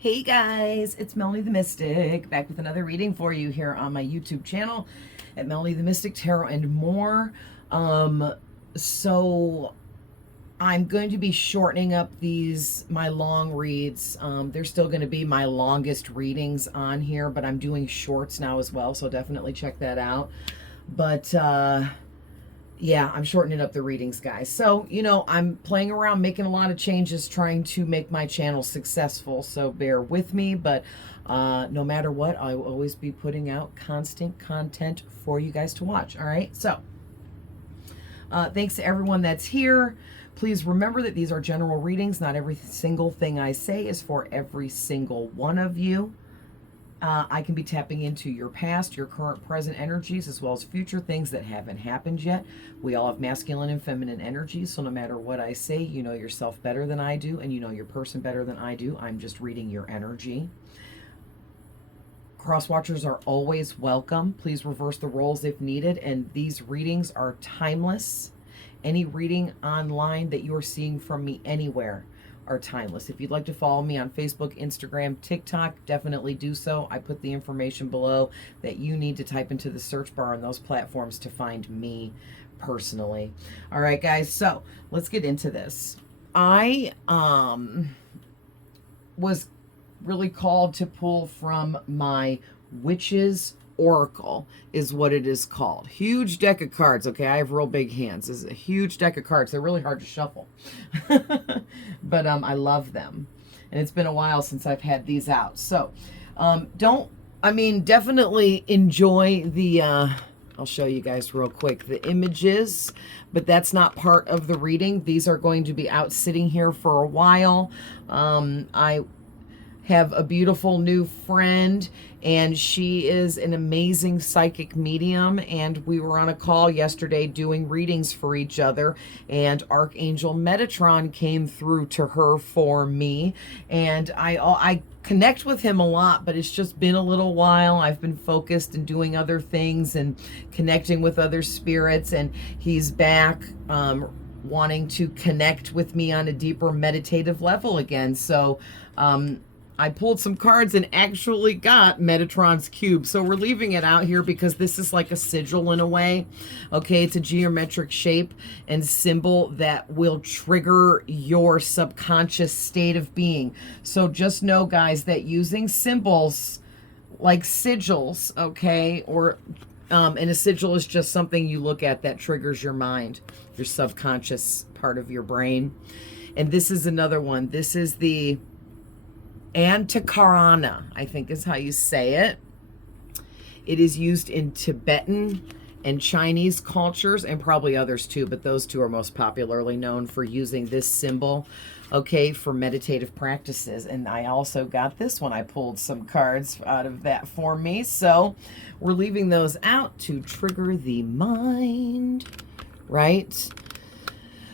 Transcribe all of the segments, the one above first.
Hey guys, it's Melanie the Mystic, back with another reading for you here on my YouTube channel at Melanie the Mystic Tarot and more. So I'm going to be shortening up my long reads. They're still going to be my longest readings on here, but I'm doing shorts now as well, so definitely check that out. But yeah, I'm shortening up the readings, guys. So, I'm playing around, making a lot of changes, trying to make my channel successful. So bear with me, but no matter what, I will always be putting out constant content for you guys to watch. All right. So thanks to everyone that's here. Please remember that these are general readings. Not every single thing I say is for every single one of you. I can be tapping into your past, your current, present energies, as well as future things that haven't happened yet. We all have masculine and feminine energies, so no matter what I say, you know yourself better than I do, and you know your person better than I do. I'm just reading your energy. Cross watchers are always welcome. Please reverse the roles if needed, and these readings are timeless. Any reading online that you are seeing from me anywhere are timeless. If you'd like to follow me on Facebook, Instagram, TikTok, definitely do so. I put the information below that you need to type into the search bar on those platforms to find me personally. All right, guys, so let's get into this. I was really called to pull from my Witch's Oracle is what it is called. Huge deck of cards. Okay, I have real big hands. This is a huge deck of cards. They're really hard to shuffle. But I love them. And it's been a while since I've had these out. So definitely enjoy the, I'll show you guys real quick, the images, but that's not part of the reading. These are going to be out sitting here for a while. I have a beautiful new friend, and she is an amazing psychic medium, and we were on a call yesterday doing readings for each other, and Archangel Metatron came through to her for me, and I connect with him a lot, but it's just been a little while. I've been focused and doing other things and connecting with other spirits, and he's back wanting to connect with me on a deeper meditative level again. So I pulled some cards and actually got Metatron's cube. So we're leaving it out here because this is like a sigil in a way. Okay, it's a geometric shape and symbol that will trigger your subconscious state of being. So just know, guys, that using symbols like sigils, okay, and a sigil is just something you look at that triggers your mind, your subconscious part of your brain. And this is another one. This is the Antakarana, I think is how you say it. It is used in Tibetan and Chinese cultures, and probably others too, but those two are most popularly known for using this symbol, okay, for meditative practices. And I also got this one. I pulled some cards out of that for me. So we're leaving those out to trigger the mind, right?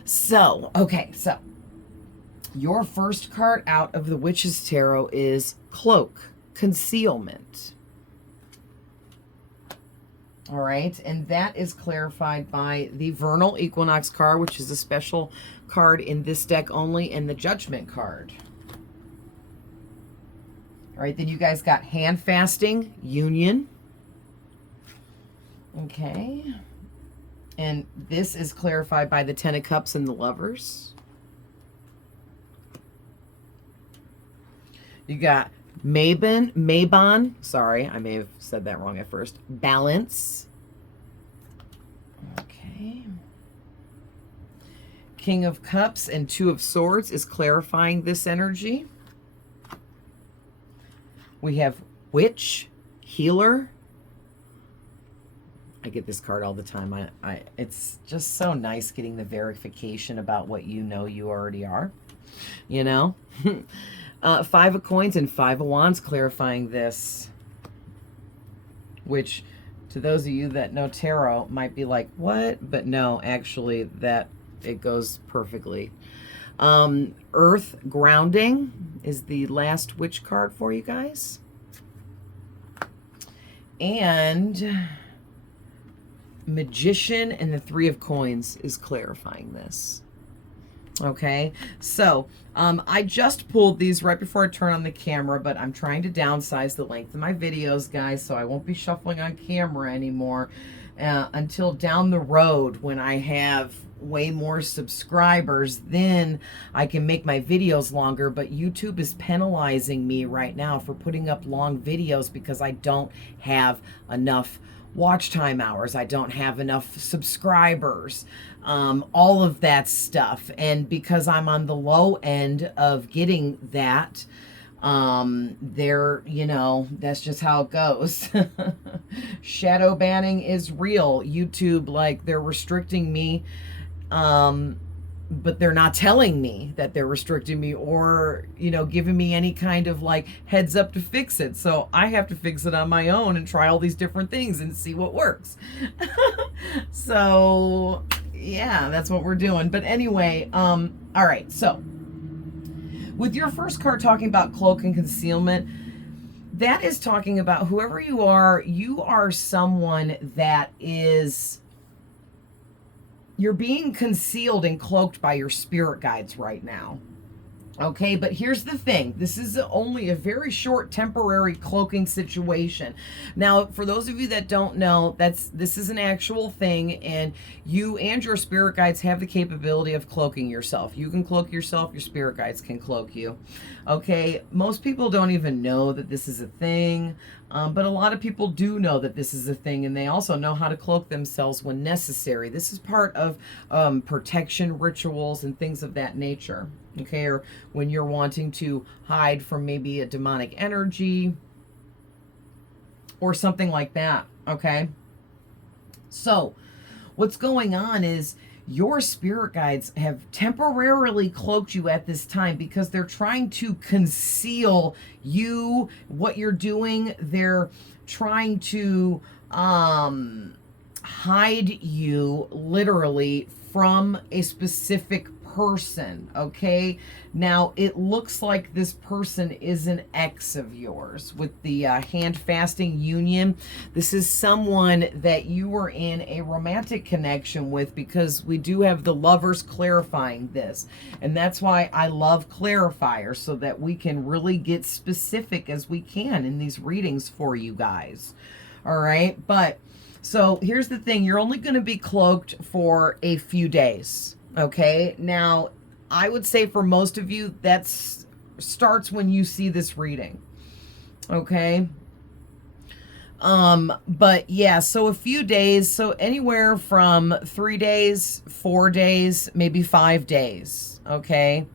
So, okay, so your first card out of the Witch's Tarot is Cloak, Concealment. All right, and that is clarified by the Vernal Equinox card, which is a special card in this deck only, and the Judgment card. All right, then you guys got Hand Fasting, Union. Okay, and this is clarified by the Ten of Cups and the Lovers. You got Mabon, sorry, I may have said that wrong at first. Balance. Okay. King of Cups and Two of Swords is clarifying this energy. We have Witch, Healer. I get this card all the time. It's just so nice getting the verification about what you know you already are, you know? Five of Coins and Five of Wands clarifying this, which to those of you that know tarot might be like, what? But no, actually that it goes perfectly. Earth Grounding is the last Witch card for you guys. And Magician and the Three of Coins is clarifying this. Okay, so I just pulled these right before I turn on the camera, but I'm trying to downsize the length of my videos, guys, so I won't be shuffling on camera anymore until down the road when I have way more subscribers. Then I can make my videos longer, but YouTube is penalizing me right now for putting up long videos because I don't have enough watch time hours. I don't have enough subscribers, all of that stuff. And because I'm on the low end of getting that, you know, that's just how it goes. Shadow banning is real. YouTube, like, they're restricting me, but they're not telling me that they're restricting me or, you know, giving me any kind of like heads up to fix it. So I have to fix it on my own and try all these different things and see what works. So yeah, that's what we're doing. But anyway, all right. So with your first card talking about cloak and concealment, that is talking about whoever you are someone that is, you're being concealed and cloaked by your spirit guides right now. Okay, but here's the thing. This is only a very short temporary cloaking situation. Now, for those of you that don't know, this is an actual thing, and you and your spirit guides have the capability of cloaking yourself. You can cloak yourself, your spirit guides can cloak you. Okay, most people don't even know that this is a thing, but a lot of people do know that this is a thing, and they also know how to cloak themselves when necessary. This is part of protection rituals and things of that nature. Okay, or when you're wanting to hide from maybe a demonic energy or something like that. Okay, so what's going on is your spirit guides have temporarily cloaked you at this time because they're trying to conceal you, what you're doing. They're trying to hide you literally from a specific person. Okay, now it looks like this person is an ex of yours with the hand fasting union. This is someone that you were in a romantic connection with, because we do have the lovers clarifying this, and that's why I love clarifiers, so that we can really get specific as we can in these readings for you guys. All right, but so here's the thing. You're only going to be cloaked for a few days. Okay, now I would say for most of you, that starts when you see this reading. Okay, but yeah, so a few days, so anywhere from 3 days, 4 days, maybe 5 days. Okay,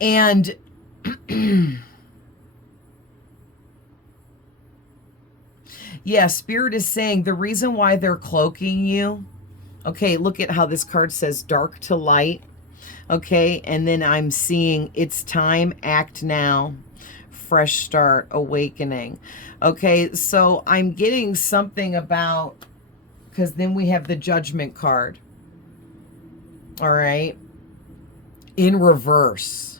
and yeah, Spirit is saying the reason why they're cloaking you. Okay, look at how this card says dark to light. Okay, and then I'm seeing it's time, act now, fresh start, awakening. Okay, so I'm getting something about, because then we have the Judgment card. All right, in reverse.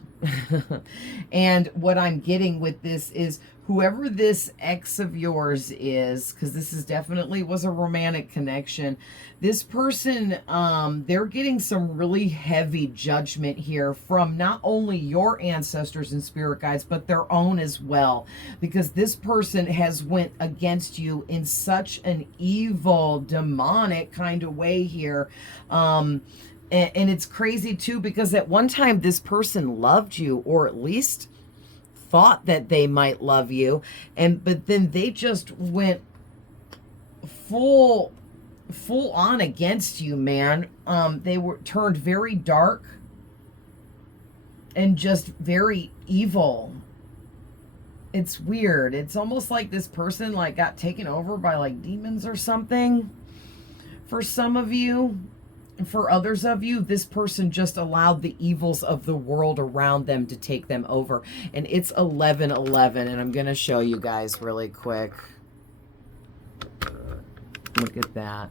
And what I'm getting with this is whoever this ex of yours is, because this is definitely was a romantic connection, this person, they're getting some really heavy judgment here from not only your ancestors and spirit guides, but their own as well, because this person has went against you in such an evil, demonic kind of way here. And it's crazy too, because at one time this person loved you, or at least thought that they might love you, but then they just went full on against you, man. They were turned very dark and just very evil. It's weird. It's almost like this person like got taken over by like demons or something for some of you. For others of you, this person just allowed the evils of the world around them to take them over. And it's 11/11, and I'm going to show you guys really quick. Look at that.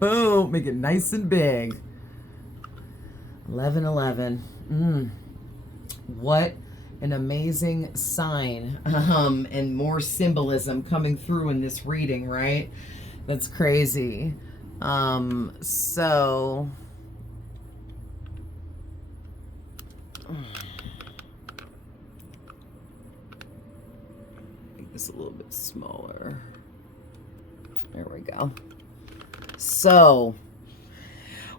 Boom. Make it nice and big. 11/11. What an amazing sign. And more symbolism coming through in this reading, right? That's crazy. So make this a little bit smaller. There we go. So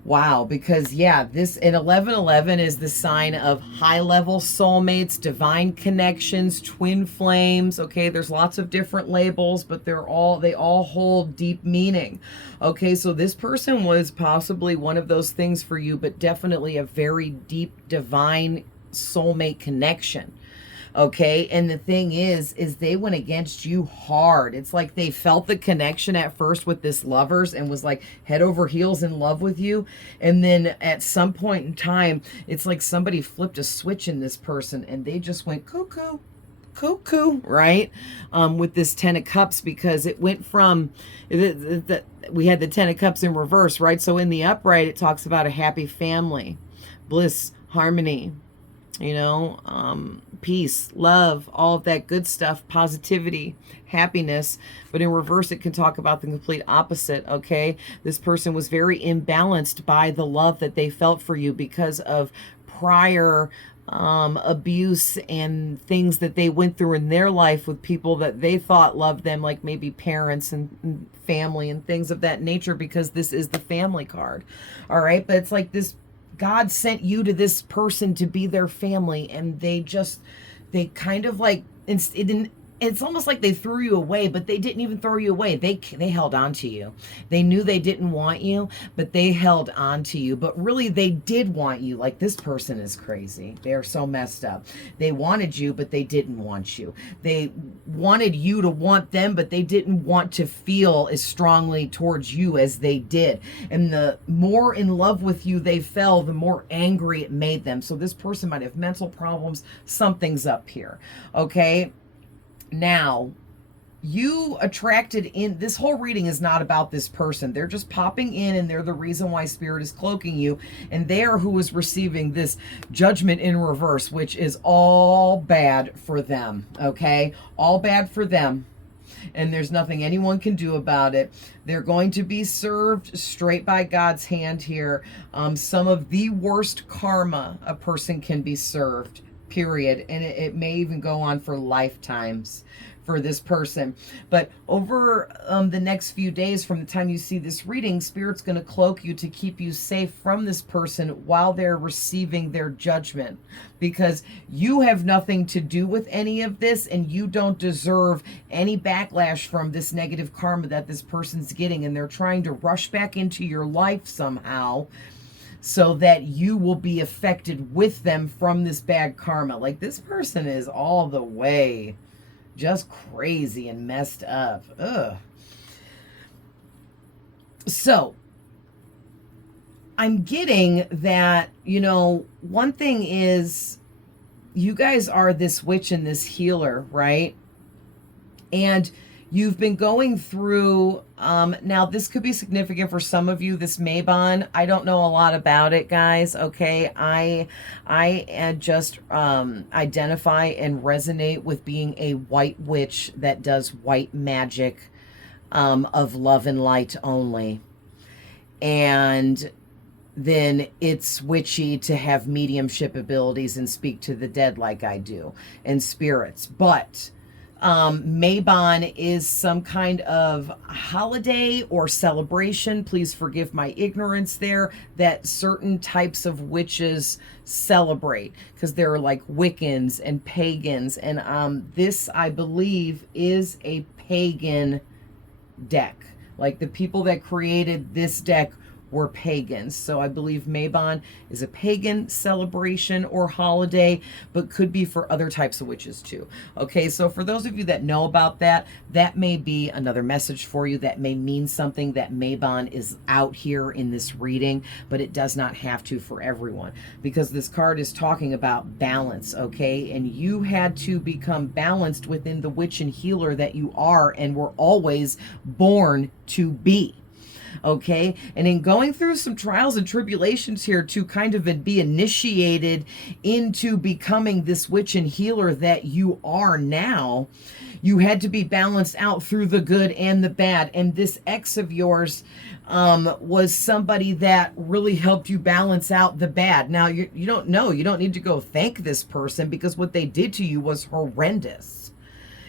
wow, because yeah, this in 1111 is the sign of high-level soulmates, divine connections, twin flames. Okay, there's lots of different labels, but they all hold deep meaning. Okay, so this person was possibly one of those things for you, but definitely a very deep divine soulmate connection. Okay, and the thing is they went against you hard. It's like they felt the connection at first with this lovers and was like head over heels in love with you, and then at some point in time it's like somebody flipped a switch in this person and they just went cuckoo, right? With this 10 of cups, because it went from we had the 10 of cups in reverse, right? So in the upright it talks about a happy family, bliss, harmony, you know, peace, love, all of that good stuff, positivity, happiness. But in reverse, it can talk about the complete opposite, okay? This person was very imbalanced by the love that they felt for you because of prior abuse and things that they went through in their life with people that they thought loved them, like maybe parents and family and things of that nature, because this is the family card, all right? But it's like this, God sent you to this person to be their family, and they kind of like, it's almost like they threw you away, but they didn't even throw you away. They held on to you. They knew they didn't want you, but they held on to you. But really, they did want you. Like, this person is crazy. They are so messed up. They wanted you, but they didn't want you. They wanted you to want them, but they didn't want to feel as strongly towards you as they did. And the more in love with you they fell, the more angry it made them. So this person might have mental problems. Something's up here, okay? Now, you attracted in, this whole reading is not about this person. They're just popping in, and they're the reason why Spirit is cloaking you. And they are who is receiving this judgment in reverse, which is all bad for them, okay? All bad for them. And there's nothing anyone can do about it. They're going to be served straight by God's hand here. Some of the worst karma a person can be served, period. And it may even go on for lifetimes for this person. But over the next few days from the time you see this reading, Spirit's going to cloak you to keep you safe from this person while they're receiving their judgment, because you have nothing to do with any of this, and you don't deserve any backlash from this negative karma that this person's getting, and they're trying to rush back into your life somehow so that you will be affected with them from this bad karma. Like, this person is all the way just crazy and messed up. Ugh. So I'm getting that, you know, one thing is you guys are this witch and this healer, right? And you've been going through, now this could be significant for some of you, this Mabon. I don't know a lot about it, guys, okay? I just identify and resonate with being a white witch that does white magic of love and light only. And then it's witchy to have mediumship abilities and speak to the dead like I do, and spirits. But Mabon is some kind of holiday or celebration, please forgive my ignorance there, that certain types of witches celebrate, because there are like Wiccans and pagans, and this, I believe, is a pagan deck. Like, the people that created this deck were pagans. So I believe Mabon is a pagan celebration or holiday, but could be for other types of witches too. Okay, so for those of you that know about that, that may be another message for you. That may mean something, that Mabon is out here in this reading, but it does not have to for everyone, because this card is talking about balance, okay? And you had to become balanced within the witch and healer that you are and were always born to be. Okay, and in going through some trials and tribulations here to kind of be initiated into becoming this witch and healer that you are now, You had to be balanced out through the good and the bad. And this ex of yours was somebody that really helped you balance out the bad. Now, you don't know. You don't need to go thank this person, because what they did to you was horrendous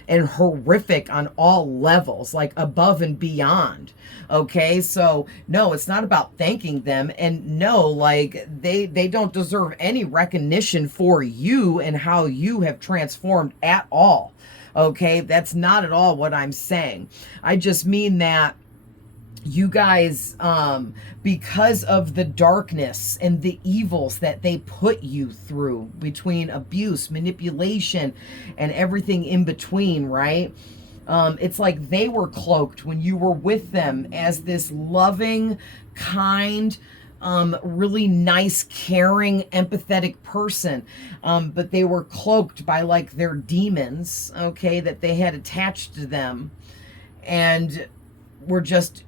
and horrific on all levels, like above and beyond. Okay, so no, it's not about thanking them. And no, like they don't deserve any recognition for you and how you have transformed at all. Okay, that's not at all what I'm saying. I just mean that you guys, because of the darkness and the evils that they put you through, between abuse, manipulation, and everything in between, right? It's like they were cloaked when you were with them as this loving, kind, really nice, caring, empathetic person. But they were cloaked by like their demons, okay, that they had attached to them, and were just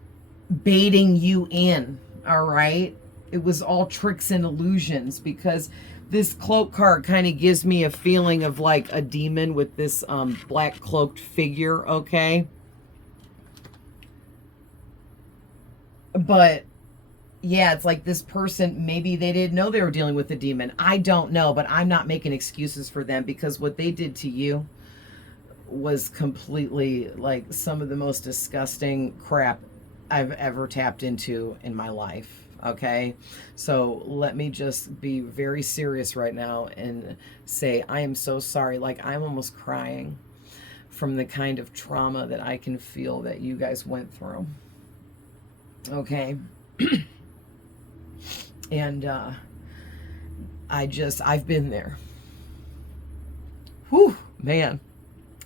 baiting you in. All right, it was all tricks and illusions, because this cloak card kind of gives me a feeling of like a demon with this black cloaked figure. Okay, but yeah, it's like this person, maybe they didn't know they were dealing with a demon. I don't know, but I'm not making excuses for them, because what they did to you was completely like some of the most disgusting crap I've ever tapped into in my life. Okay, so let me just be very serious right now and say I am so sorry. Like, I'm almost crying from the kind of trauma that I can feel that you guys went through. Okay. And I've been there. Whew, man,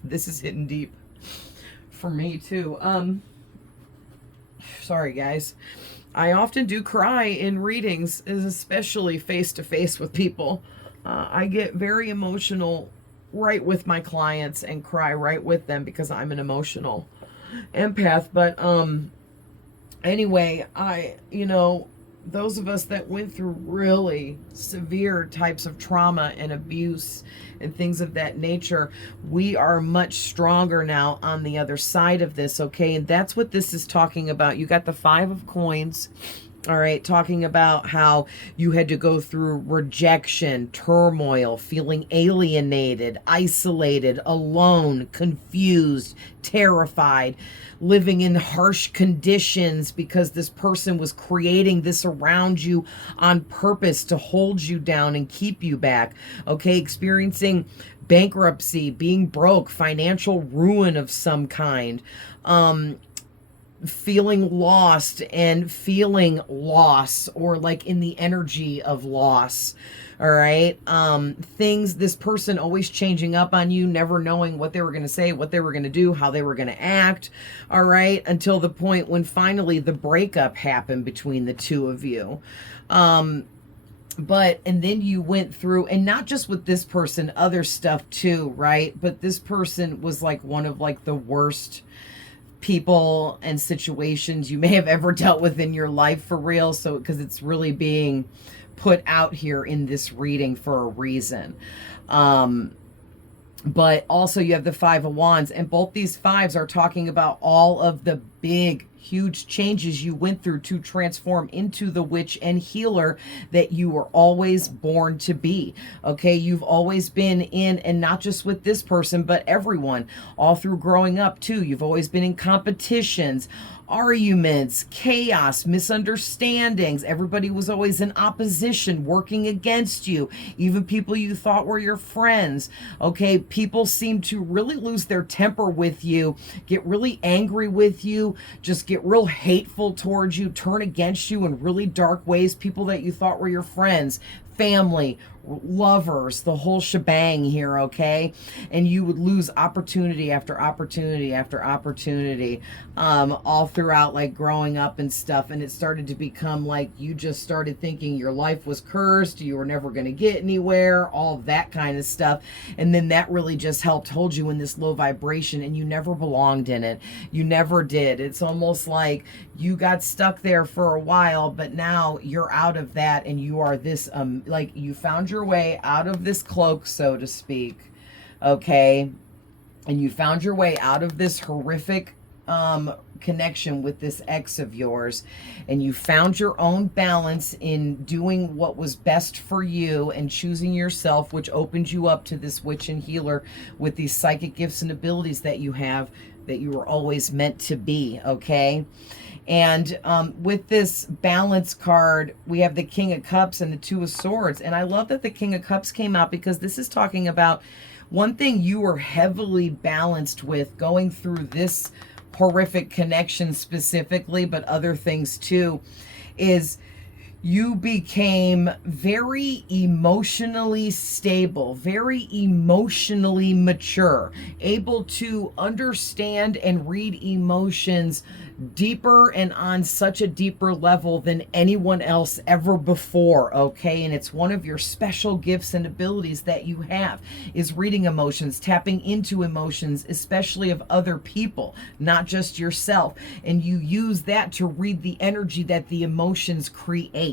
this is hitting deep for me too. Sorry guys. I often do cry in readings, especially face to face with people. I get very emotional right with my clients and cry right with them, because I'm an emotional empath. But anyway, those of us that went through really severe types of trauma and abuse and things of that nature, we are much stronger now on the other side of this, okay? And that's what this is talking about. You got the 5 of coins, all right, talking about how you had to go through rejection, turmoil, feeling alienated, isolated, alone, confused, terrified, living in harsh conditions, because this person was creating this around you on purpose to hold you down and keep you back. Okay, experiencing bankruptcy, being broke, financial ruin of some kind, feeling lost and feeling loss, or like in the energy of loss. All right, things, this person always changing up on you, never knowing what they were going to say, what they were going to do, how they were going to act. All right, until the point when finally the breakup happened between the two of you. But, and then you went through, and not just with this person, other stuff too, right? But this person was like one of like the worst people and situations you may have ever dealt with in your life, for real. So, because it's really being put out here in this reading for a reason. But also you have the 5 of Wands, and both these 5s are talking about all of the big, huge changes you went through to transform into the witch and healer that you were always born to be. Okay, you've always been in, and not just with this person, but everyone, all through growing up too. You've always been in competitions, arguments, chaos, misunderstandings. Everybody was always in opposition, working against you, even people you thought were your friends. Okay, people seem to really lose their temper with you, get really angry with you, just get real hateful towards you, turn against you in really dark ways. People that you thought were your friends, family, lovers, the whole shebang here, okay? And you would lose opportunity after opportunity after opportunity, all throughout like growing up and stuff. And it started to become like you just started thinking your life was cursed, you were never going to get anywhere, all that kind of stuff. And then that really just helped hold you in this low vibration, and you never belonged in it. You never did. It's almost like you got stuck there for a while, but now you're out of that, and you are this like you found your way out of this cloak, so to speak. Okay, and you found your way out of this horrific connection with this ex of yours, and you found your own balance in doing what was best for you and choosing yourself, which opened you up to this witch and healer with these psychic gifts and abilities that you have, that you were always meant to be, okay? And with this balance card, we have the King of Cups and the Two of Swords. And I love that the King of Cups came out, because this is talking about one thing you were heavily balanced with going through this horrific connection specifically, but other things too, is you became very emotionally stable, very emotionally mature, able to understand and read emotions deeper and on such a deeper level than anyone else ever before, okay? And it's one of your special gifts and abilities that you have, is reading emotions, tapping into emotions, especially of other people, not just yourself. And you use that to read the energy that the emotions create.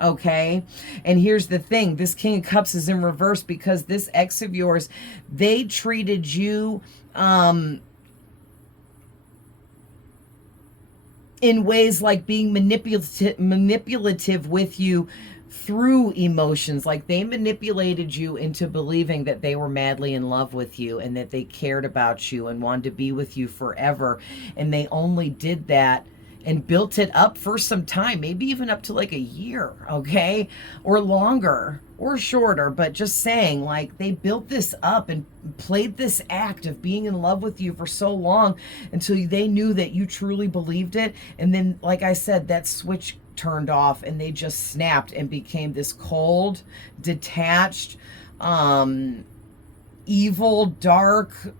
Okay, and here's the thing, this King of Cups is in reverse because this ex of yours, they treated you in ways like being manipulative with you through emotions. Like they manipulated you into believing that they were madly in love with you and that they cared about you and wanted to be with you forever. And they only did that and built it up for some time, maybe even up to like a year, okay? Or longer or shorter, but just saying, like, they built this up and played this act of being in love with you for so long until they knew that you truly believed it. And then, like I said, that switch turned off and they just snapped and became this cold, detached, evil, dark,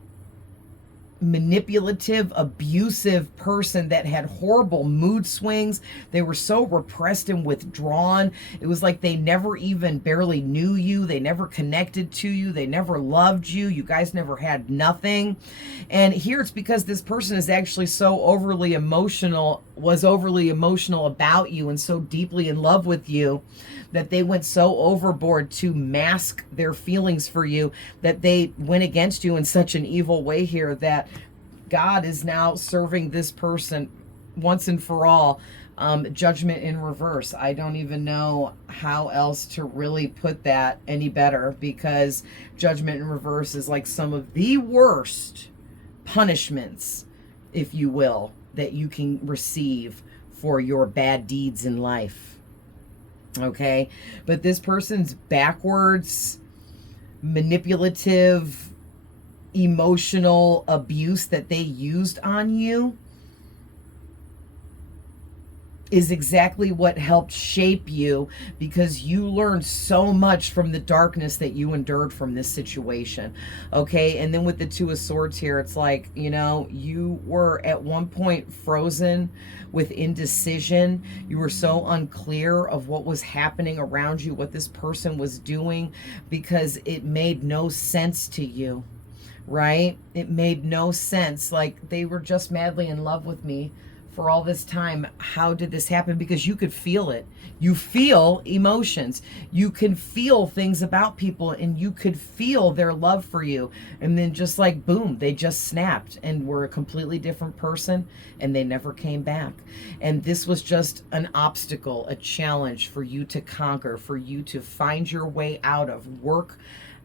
manipulative, abusive person that had horrible mood swings. They were so repressed and withdrawn. It was like they never even barely knew you. They never connected to you. They never loved you. You guys never had nothing. And here it's because this person is actually so overly emotional, was overly emotional about you and so deeply in love with you that they went so overboard to mask their feelings for you that they went against you in such an evil way here that God is now serving this person once and for all. Judgment in reverse. I don't even know how else to really put that any better, because judgment in reverse is like some of the worst punishments, if you will, that you can receive for your bad deeds in life. Okay, but this person's backwards, manipulative, emotional abuse that they used on you is exactly what helped shape you, because you learned so much from the darkness that you endured from this situation. Okay, and then with the Two of Swords here, it's like, you know, you were at one point frozen with indecision. You were so unclear of what was happening around you, what this person was doing, because it made no sense to you, right? It made no sense. Like, they were just madly in love with me for all this time. How did this happen? Because you could feel it. You feel emotions. You can feel things about people, and you could feel their love for you. And then just like, boom, they just snapped and were a completely different person, and they never came back. And this was just an obstacle, a challenge for you to conquer, for you to find your way out of, work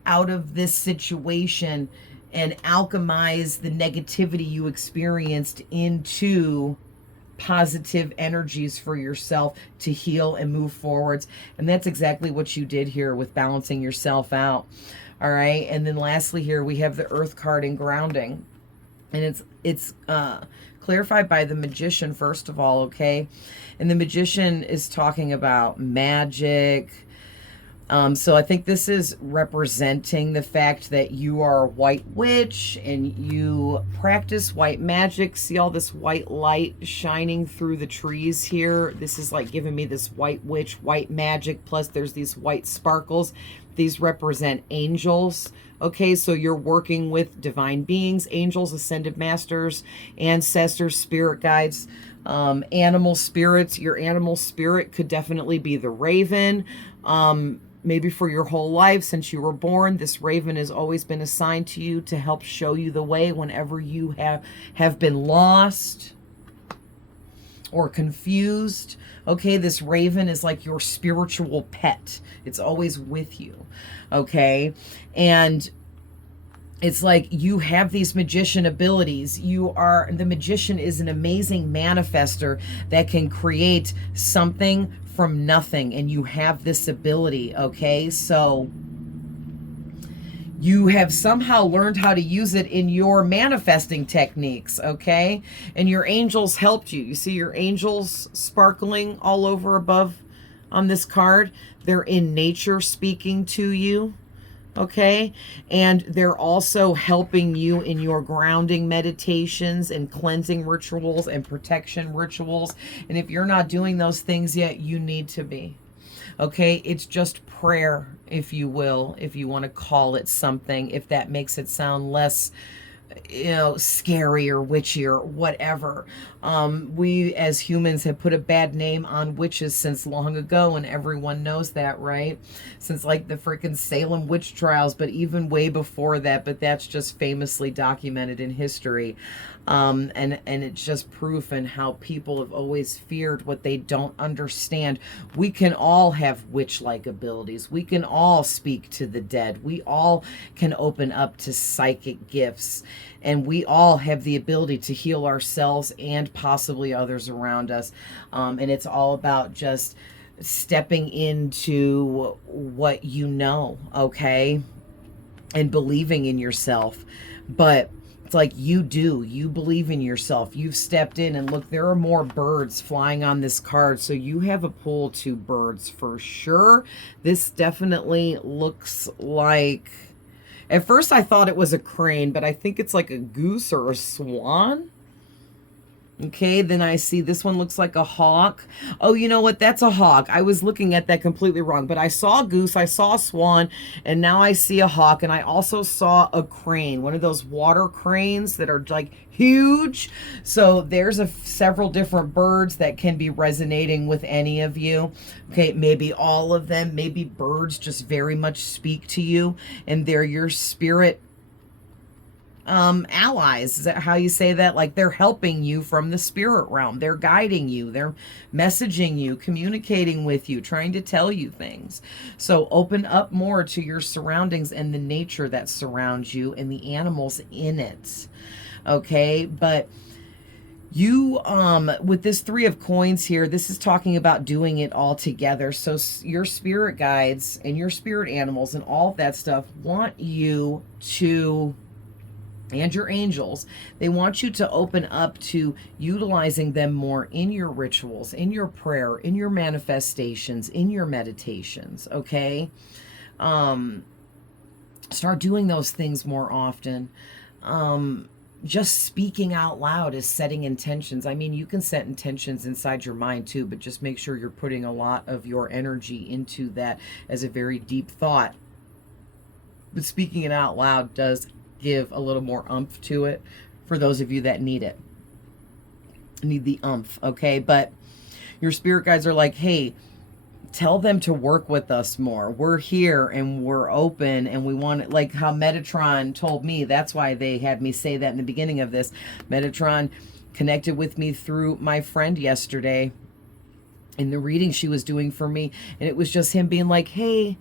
out of this situation and alchemize the negativity you experienced into positive energies for yourself to heal and move forwards. And that's exactly what you did here with balancing yourself out. All right, and then lastly here we have the Earth card in grounding, and it's clarified by the Magician first of all. Okay, and the Magician is talking about magic. So I think this is representing the fact that you are a white witch and you practice white magic. See all this white light shining through the trees here? This is like giving me this white witch, white magic, plus there's these white sparkles. These represent angels. Okay, so you're working with divine beings, angels, ascended masters, ancestors, spirit guides, animal spirits. Your animal spirit could definitely be the raven. maybe for your whole life since you were born, this raven has always been assigned to you to help show you the way whenever you have been lost or confused. Okay, this raven is like your spiritual pet. It's always with you. Okay, and it's like you have these magician abilities. The magician is an amazing manifester that can create something from nothing, and you have this ability. Okay, so you have somehow learned how to use it in your manifesting techniques, okay? And your angels helped you. You see your angels sparkling all over above on this card. They're in nature speaking to you, okay? And they're also helping you in your grounding meditations and cleansing rituals and protection rituals. And if you're not doing those things yet, you need to be. Okay, it's just prayer, if you will, if you want to call it something, if that makes it sound less, scary or witchy or whatever. We as humans have put a bad name on witches since long ago, and everyone knows that, right? Since like the freaking Salem witch trials, but even way before that, but that's just famously documented in history. And it's just proof in how people have always feared what they don't understand. We can all have witch-like abilities. We can all speak to the dead. We all can open up to psychic gifts. And we all have the ability to heal ourselves and possibly others around us. And it's all about just stepping into what you know, okay? And believing in yourself. But it's like you believe in yourself. You've stepped in, and look, there are more birds flying on this card. So you have a pull to birds for sure. This definitely looks like, at first I thought it was a crane, but I think it's like a goose or a swan. Okay, then I see this one looks like a hawk. Oh, you know what? That's a hawk. I was looking at that completely wrong. But I saw a goose, I saw a swan, and now I see a hawk. And I also saw a crane, one of those water cranes that are like huge. So there's several different birds that can be resonating with any of you. Okay, maybe all of them. Maybe birds just very much speak to you, and they're your spirit allies. Is that how you say that? Like they're helping you from the spirit realm. They're guiding you. They're messaging you, communicating with you, trying to tell you things. So open up more to your surroundings and the nature that surrounds you and the animals in it. Okay, but you, with this 3 of coins here, this is talking about doing it all together. So your spirit guides and your spirit animals and all of that stuff want you to, and your angels, they want you to open up to utilizing them more in your rituals, in your prayer, in your manifestations, in your meditations, okay? Start doing those things more often. Just speaking out loud is setting intentions. I mean, you can set intentions inside your mind too, but just make sure you're putting a lot of your energy into that as a very deep thought. But speaking it out loud does give a little more oomph to it for those of you that need it. Need the oomph, okay? But your spirit guides are like, hey, tell them to work with us more. We're here and we're open and we want it, like how Metatron told me. That's why they had me say that in the beginning of this. Metatron connected with me through my friend yesterday in the reading she was doing for me. And it was just him being like, hey,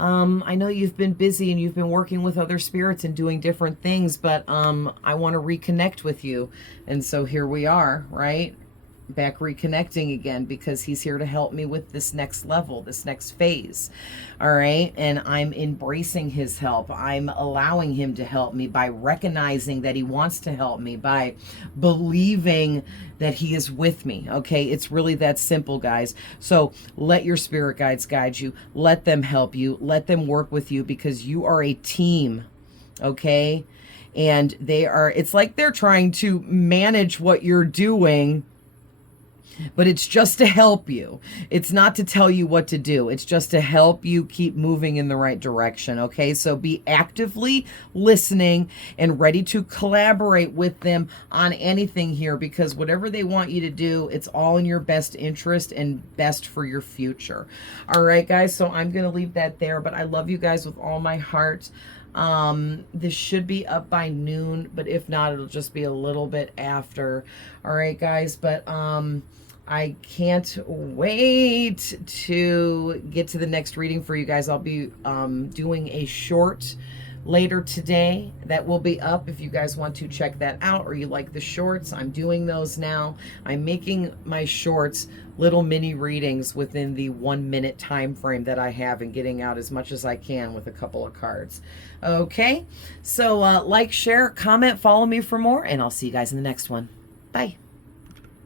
I know you've been busy and you've been working with other spirits and doing different things, but I want to reconnect with you. And so here we are, right? Back reconnecting again because he's here to help me with this next level, this next phase. All right. And I'm embracing his help. I'm allowing him to help me by recognizing that he wants to help me, by believing that he is with me. Okay. It's really that simple, guys. So let your spirit guides guide you. Let them help you. Let them work with you because you are a team. Okay. And it's like they're trying to manage what you're doing but it's just to help you. It's not to tell you what to do. It's just to help you keep moving in the right direction, okay? So be actively listening and ready to collaborate with them on anything here, because whatever they want you to do, it's all in your best interest and best for your future. All right, guys, so I'm going to leave that there, but I love you guys with all my heart. This should be up by noon, but if not, it'll just be a little bit after. All right, guys, but I can't wait to get to the next reading for you guys. I'll be doing a short later today that will be up if you guys want to check that out, or you like the shorts. I'm doing those now. I'm making my shorts little mini readings within the 1 minute time frame that I have, and getting out as much as I can with a couple of cards. Okay, so like, share, comment, follow me for more, and I'll see you guys in the next one. Bye.